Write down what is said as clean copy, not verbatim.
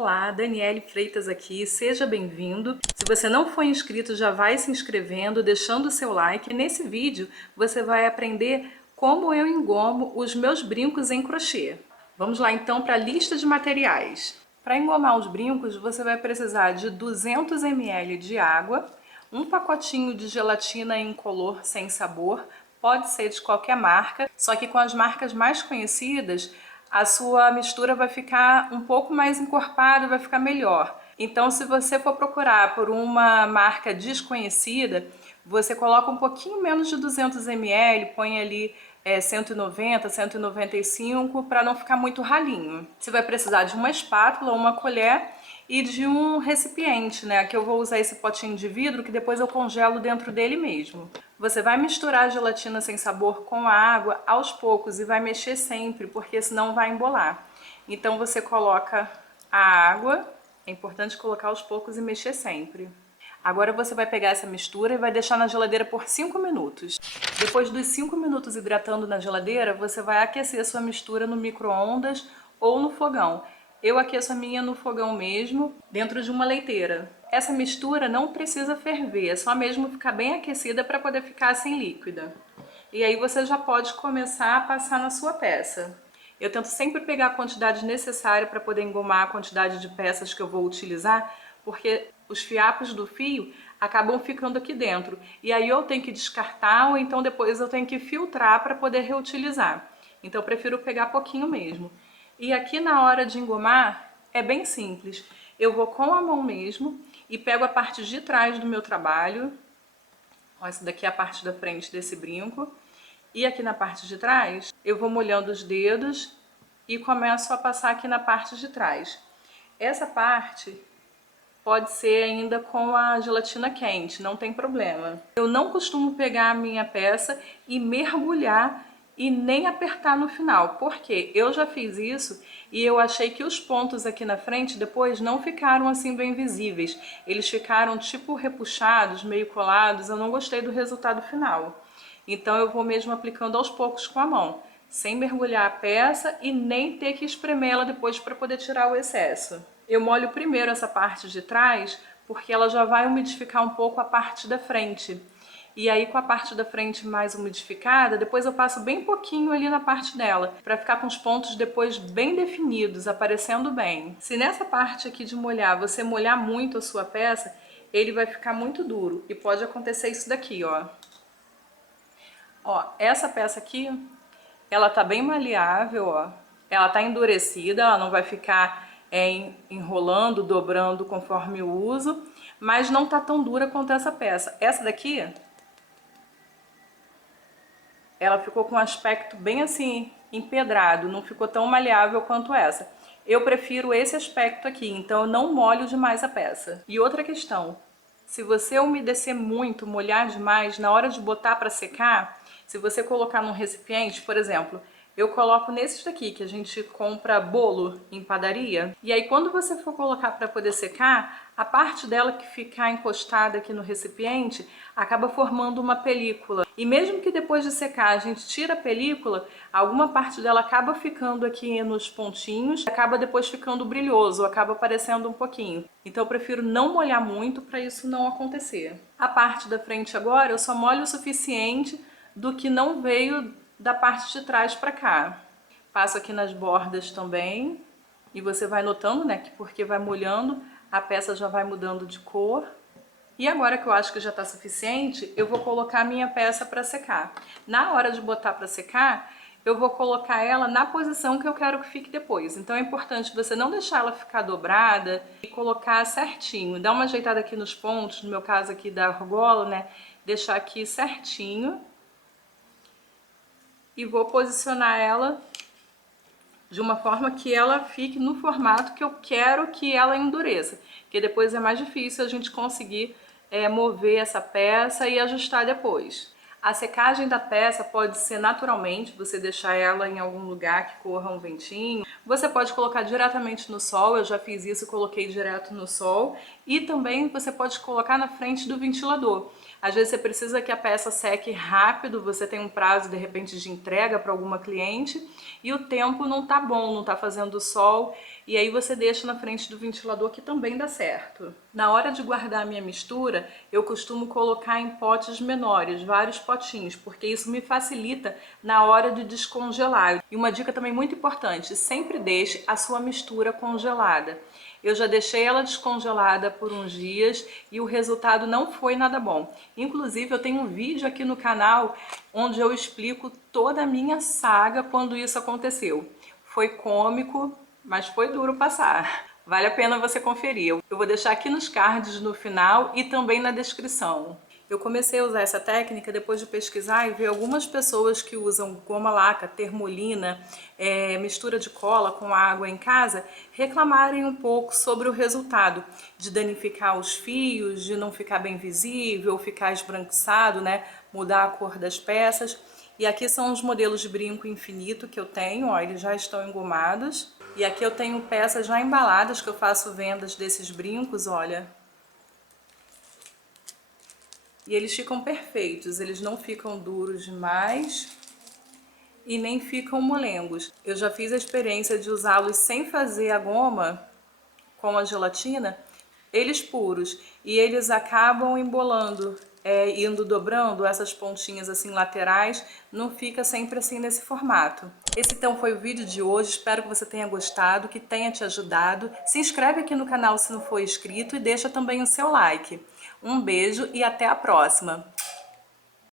Olá, Daniele Freitas aqui, seja bem-vindo. Se você não for inscrito, já vai se inscrevendo, deixando o seu like. Nesse vídeo você vai aprender como eu engomo os meus brincos em crochê. Vamos lá então para a lista de materiais. Para engomar os brincos você vai precisar de 200 ml de água, um pacotinho de gelatina incolor sem sabor, pode ser de qualquer marca, só que com as marcas mais conhecidas a sua mistura vai ficar um pouco mais encorpada, vai ficar melhor. Então, se você for procurar por uma marca desconhecida, você coloca um pouquinho menos de 200 ml, põe ali 190, 195 para não ficar muito ralinho. Você vai precisar de uma espátula, uma colher e de um recipiente, né? Que eu vou usar esse potinho de vidro que depois eu congelo dentro dele mesmo. Você vai misturar a gelatina sem sabor com a água aos poucos e vai mexer sempre, porque senão vai embolar. Então você coloca a água, é importante colocar aos poucos e mexer sempre. Agora você vai pegar essa mistura e vai deixar na geladeira por 5 minutos. Depois dos 5 minutos hidratando na geladeira, você vai aquecer a sua mistura no micro-ondas ou no fogão. Eu aqueço a minha no fogão mesmo, dentro de uma leiteira. Essa mistura não precisa ferver, é só mesmo ficar bem aquecida para poder ficar assim líquida. E aí você já pode começar a passar na sua peça. Eu tento sempre pegar a quantidade necessária para poder engomar a quantidade de peças que eu vou utilizar, porque os fiapos do fio acabam ficando aqui dentro. E aí eu tenho que descartar ou então depois eu tenho que filtrar para poder reutilizar. Então eu prefiro pegar pouquinho mesmo. E aqui na hora de engomar é bem simples. Eu vou com a mão mesmo e pego a parte de trás do meu trabalho. Ó, essa daqui é a parte da frente desse brinco. E aqui na parte de trás eu vou molhando os dedos e começo a passar aqui na parte de trás. Essa parte pode ser ainda com a gelatina quente, não tem problema. Eu não costumo pegar a minha peça e mergulhar e nem apertar no final, porque eu já fiz isso e eu achei que os pontos aqui na frente depois não ficaram assim bem visíveis. Eles ficaram tipo repuxados, meio colados, eu não gostei do resultado final. Então eu vou mesmo aplicando aos poucos com a mão, sem mergulhar a peça e nem ter que espremer ela depois para poder tirar o excesso. Eu molho primeiro essa parte de trás, porque ela já vai umidificar um pouco a parte da frente. E aí com a parte da frente mais umidificada, depois eu passo bem pouquinho ali na parte dela, para ficar com os pontos depois bem definidos, aparecendo bem. Se nessa parte aqui de molhar, você molhar muito a sua peça, ele vai ficar muito duro. E pode acontecer isso daqui, ó. Ó, essa peça aqui, ela tá bem maleável, ó. Ela tá endurecida, ela não vai ficar enrolando, dobrando conforme o uso, mas não tá tão dura quanto essa peça. Essa daqui, ela ficou com um aspecto bem assim, empedrado, não ficou tão maleável quanto essa. Eu prefiro esse aspecto aqui, então eu não molho demais a peça. E outra questão, se você umedecer muito, molhar demais, na hora de botar para secar, se você colocar num recipiente, por exemplo, eu coloco nesses daqui que a gente compra bolo em padaria. E aí quando você for colocar para poder secar, a parte dela que ficar encostada aqui no recipiente acaba formando uma película. E mesmo que depois de secar a gente tira a película, alguma parte dela acaba ficando aqui nos pontinhos, acaba depois ficando brilhoso, acaba aparecendo um pouquinho. Então eu prefiro não molhar muito para isso não acontecer. A parte da frente agora eu só molho o suficiente do que não veio da parte de trás para cá. Passo aqui nas bordas também e você vai notando, né, que porque vai molhando a peça já vai mudando de cor. E agora que eu acho que já está suficiente, eu vou colocar a minha peça para secar. Na hora de botar para secar, eu vou colocar ela na posição que eu quero que fique depois. Então é importante você não deixar ela ficar dobrada e colocar certinho. Dá uma ajeitada aqui nos pontos, no meu caso aqui da argola, né? Deixar aqui certinho. E vou posicionar ela de uma forma que ela fique no formato que eu quero que ela endureça. Porque depois é mais difícil a gente conseguir mover essa peça e ajustar depois. A secagem da peça pode ser naturalmente, você deixar ela em algum lugar que corra um ventinho. Você pode colocar diretamente no sol, eu já fiz isso, coloquei direto no sol. E também você pode colocar na frente do ventilador. Às vezes você precisa que a peça seque rápido, você tem um prazo de repente de entrega para alguma cliente e o tempo não tá bom, não tá fazendo sol e aí você deixa na frente do ventilador que também dá certo. Na hora de guardar a minha mistura, eu costumo colocar em potes menores, vários potinhos, porque isso me facilita na hora de descongelar. E uma dica também muito importante, sempre deixe a sua mistura congelada. Eu já deixei ela descongelada por uns dias e o resultado não foi nada bom. Inclusive, eu tenho um vídeo aqui no canal onde eu explico toda a minha saga quando isso aconteceu. Foi cômico, mas foi duro passar. Vale a pena você conferir. Eu vou deixar aqui nos cards no final e também na descrição. Eu comecei a usar essa técnica depois de pesquisar e ver algumas pessoas que usam goma laca, termolina, mistura de cola com água em casa, reclamarem um pouco sobre o resultado, de danificar os fios, de não ficar bem visível, ficar esbranquiçado, né? Mudar a cor das peças. E aqui são os modelos de brinco infinito que eu tenho, ó, eles já estão engomados. E aqui eu tenho peças já embaladas que eu faço vendas desses brincos, olha. E eles ficam perfeitos, eles não ficam duros demais e nem ficam molengos. Eu já fiz a experiência de usá-los sem fazer a goma com a gelatina, eles puros, e eles acabam embolando, indo dobrando essas pontinhas assim laterais, não fica sempre assim nesse formato. Esse então foi o vídeo de hoje, espero que você tenha gostado, que tenha te ajudado. Se inscreve aqui no canal se não for inscrito e deixa também o seu like. Um beijo e até a próxima!